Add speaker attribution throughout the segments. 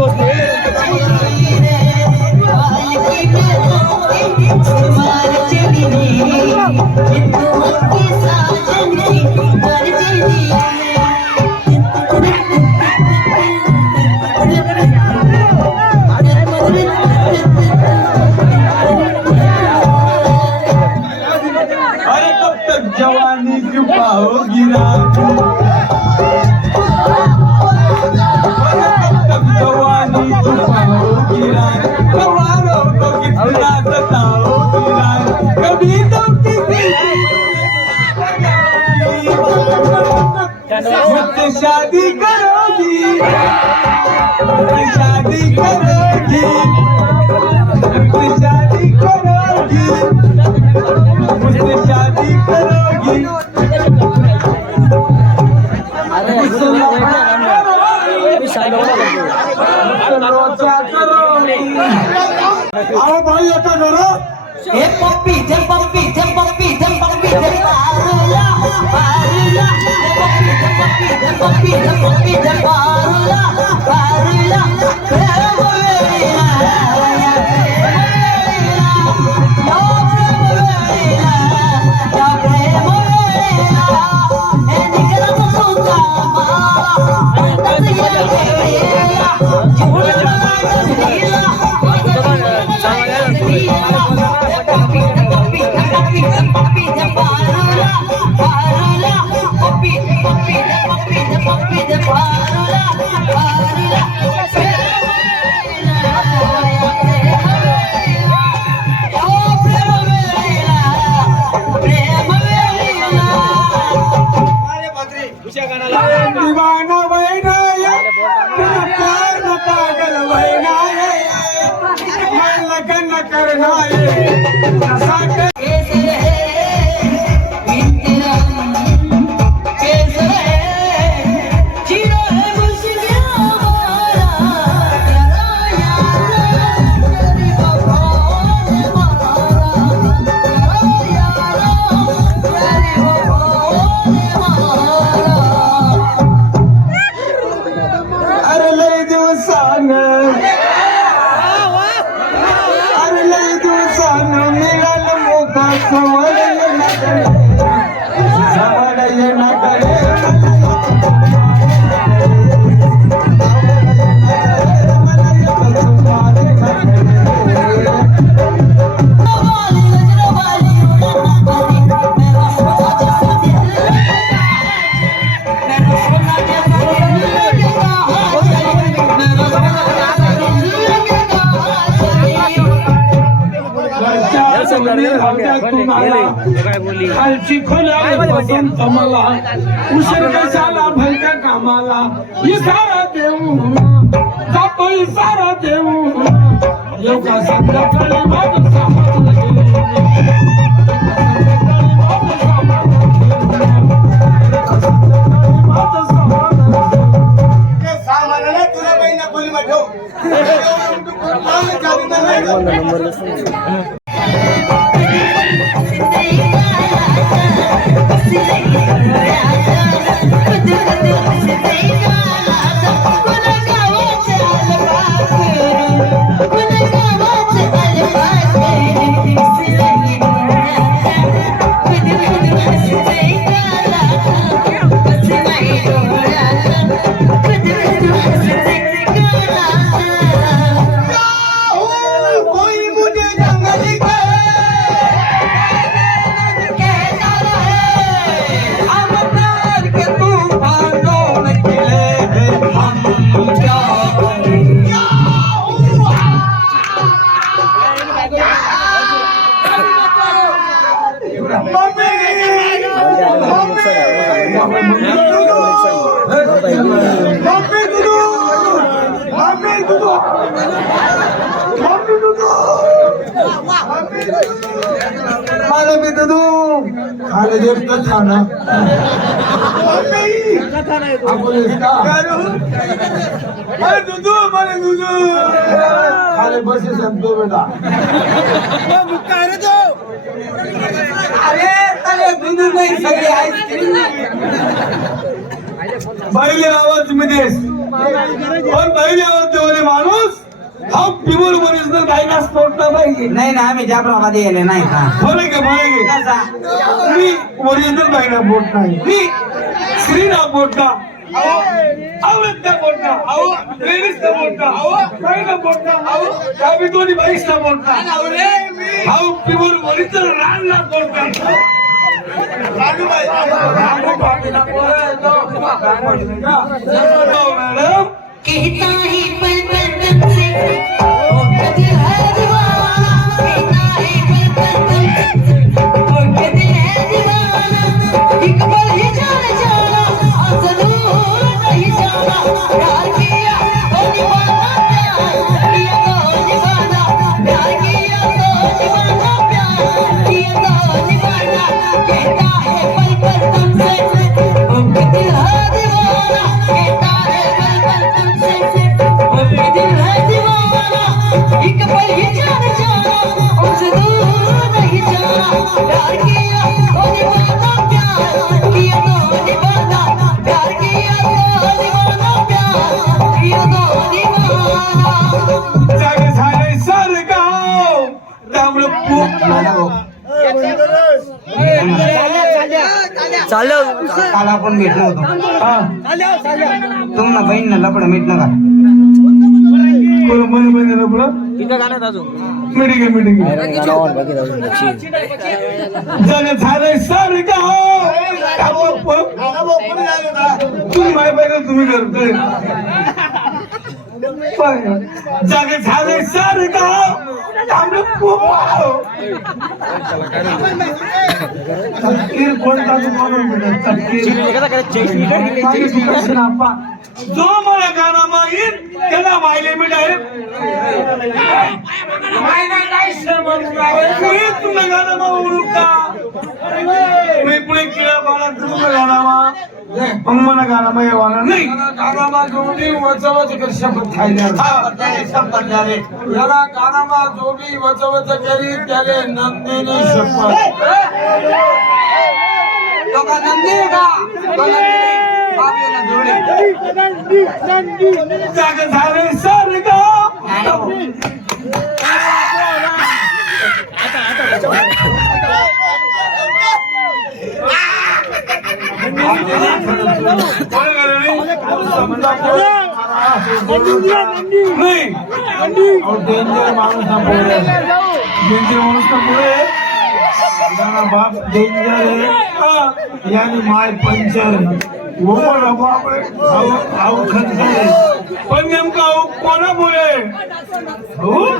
Speaker 1: अरे मुझसे शादी करोगी। मुझसे शादी करोगी। मुझसे शादी करोगी। मुझसे शादी करोगी। रोजा करोगी
Speaker 2: अहो बाई आता करा।
Speaker 3: हे पप्पी ते पप्पी ते पप्पी ते पप्पी ते
Speaker 1: Parla, parla, parla, parla, parla, parla, Bye. तुम्हाला खालची उशीर कशाला भलत्या कामाला? इसारा देऊ जातो इसारा देऊ येऊ का संध्याकाळी माझं सामान. मला मी दुदू खाली देतो खाना।
Speaker 2: मम्मी
Speaker 1: आपण इसका
Speaker 2: मला दुदू मला दुदू
Speaker 1: संतो बेटा।
Speaker 3: अरे अरे दुधू नाही सगळी आईस्क्रीम
Speaker 1: पहिले आवाजमध्ये पण पहिले आवाज देवले माणूस
Speaker 2: पासपोर्ट ना पाहिजे.
Speaker 3: नाही ना आम्ही जाफराबादी गेले नाही का?
Speaker 2: बोले का
Speaker 3: कसा
Speaker 2: मी ओरिजिनल महिना बोट नाही. मी श्रीना बोटना आवडत्या बोटना अहो लेडीजचा बोटना अहो दोन्ही रानला बोटना मॅडम.
Speaker 1: कहता है पल पल तक से
Speaker 3: काल आपण भेटलो होतो.
Speaker 2: हा.
Speaker 3: तुम्हाला बहीण लपड मीठ नका.
Speaker 2: कोण मनमध्ये पुढं मीटिंग मीटिंग झालंय सारगाव त्यामुळे तुम्ही पाहिजे तुम्ही करतोय. जग झाले सारगाव त्यामुळे जो मला गाणं मागील त्याला मायले मिळाले तुला गाणं मागू का मी पुढे किळा बाळा तुला गाणं मा मग मला गाणं मा येवाना नाही
Speaker 4: कानामा जोडी वचवच कर शपथ खायला याला कानामा जोडी वचवच करी त्याले नंदिनी शपथ
Speaker 2: जाग झाले सारगाव
Speaker 4: डेंजर माणूस ना पुढे डेंजर माणूस ना पुढे बाप डेंजर आहे याने माय पंचर आऊ-
Speaker 2: पण नेमकं अहो कोणा बोले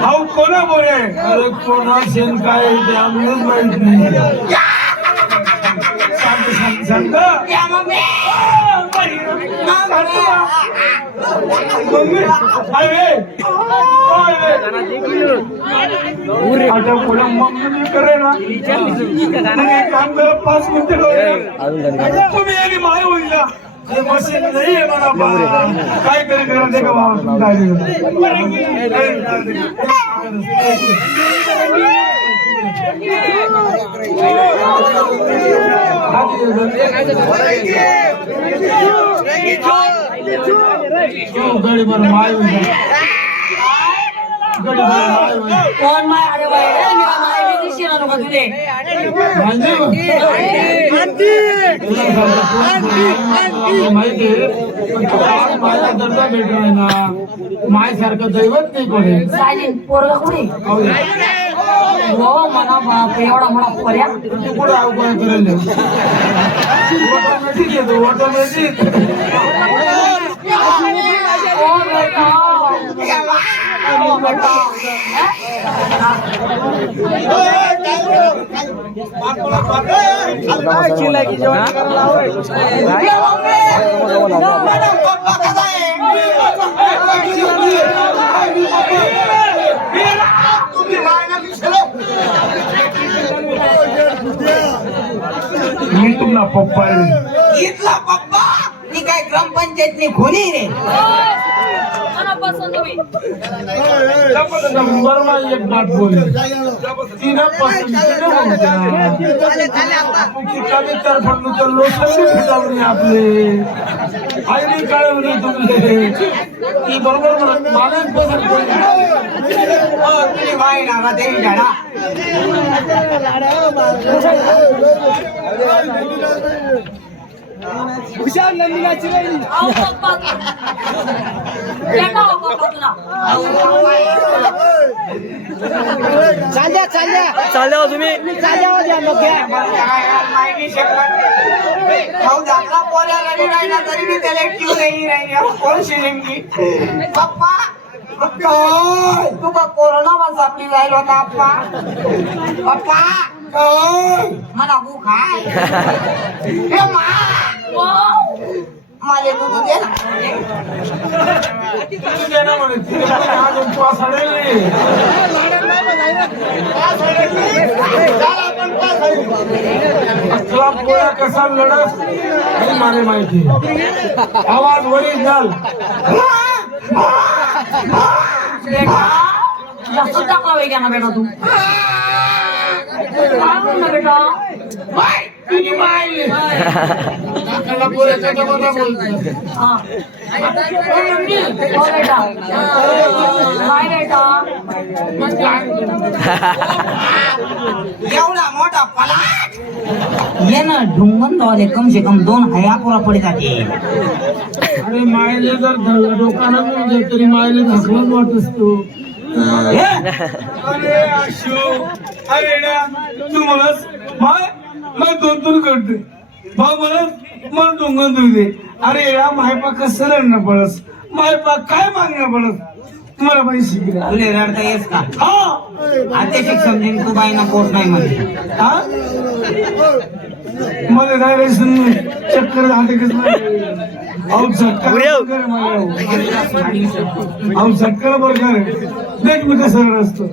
Speaker 2: अहो कोणा बोले
Speaker 4: अरे कोणा शेण काय ते आम्हालाच माहीत नाही
Speaker 2: शांत शांत शांत मम्मी अरे आता पुढे मम्मी करे ना तुम्ही माय होईल
Speaker 4: मशीन नाही आहे
Speaker 2: काय तरी करा का बाबा काय तरी
Speaker 4: गडी बरं माय.
Speaker 1: कोण माय अरे बाई माय तुले
Speaker 4: कोण माहिती दर्जा ना. मायसारखं दैवत नाही कोणी.
Speaker 1: पोरगा बाप एवढा मोठा पोऱ्या
Speaker 4: तू कुठं अवघड करेल ऑटोमॅटिक येतो ऑटोमॅटिक
Speaker 1: ओ
Speaker 2: मी तुमना पप्पा आहे.
Speaker 3: इथला पप्पा? ती काय ग्रामपंचायतनी खोली रे?
Speaker 4: बरोबर एक बात बोलली तिनं. तुमची लोकांनी फिरवली आपले आईने कळवली तुमले ती बरोबर म्हणत मलाच पसंत पडली.
Speaker 3: हो, बाई नावा देवी झाडा पोऱ्या रडी राहिला तरी मी त्याला क्यू नाही राहिली कोण शिरेंगी पप्पा तू का कोरोना मध्ये सापली जाईल होता पप्पा पप्पा काय मला भूक खाय माझे दूध दे ना
Speaker 4: तिने पोळा कसा लढत हे मला माहिती आवाज वरील झाल
Speaker 3: जास्त टाकला वेग ना बेटा तू काय म्हणणार बेटा हा. एवढा मोठा पलाट. ये ना ढुंगन दवाले कम से कम दोन हया पुरा पडी जाते
Speaker 4: अरे मायले जर डोकानं म्हणजे तरी मायले धसवत वाट असतो
Speaker 2: अरे अशो अरे ना तू म्हणस माय मग दोन दोन करते. भाऊ म्हणस मला देऊ दे. अरे या मायपा कसं रडणं पडस मायपा काय मागणं पडस मला माहिती शिकला
Speaker 3: तुले रडता येस का?
Speaker 2: हा.
Speaker 3: अत्याशिक समजेन तू बाईना पोट नाही म्हणते.
Speaker 2: हा? मला डायरेक्शन चक्कर झाले कसं अहो झटका बरं मला. अहो झटका बरं देख मी कसं रडत असतो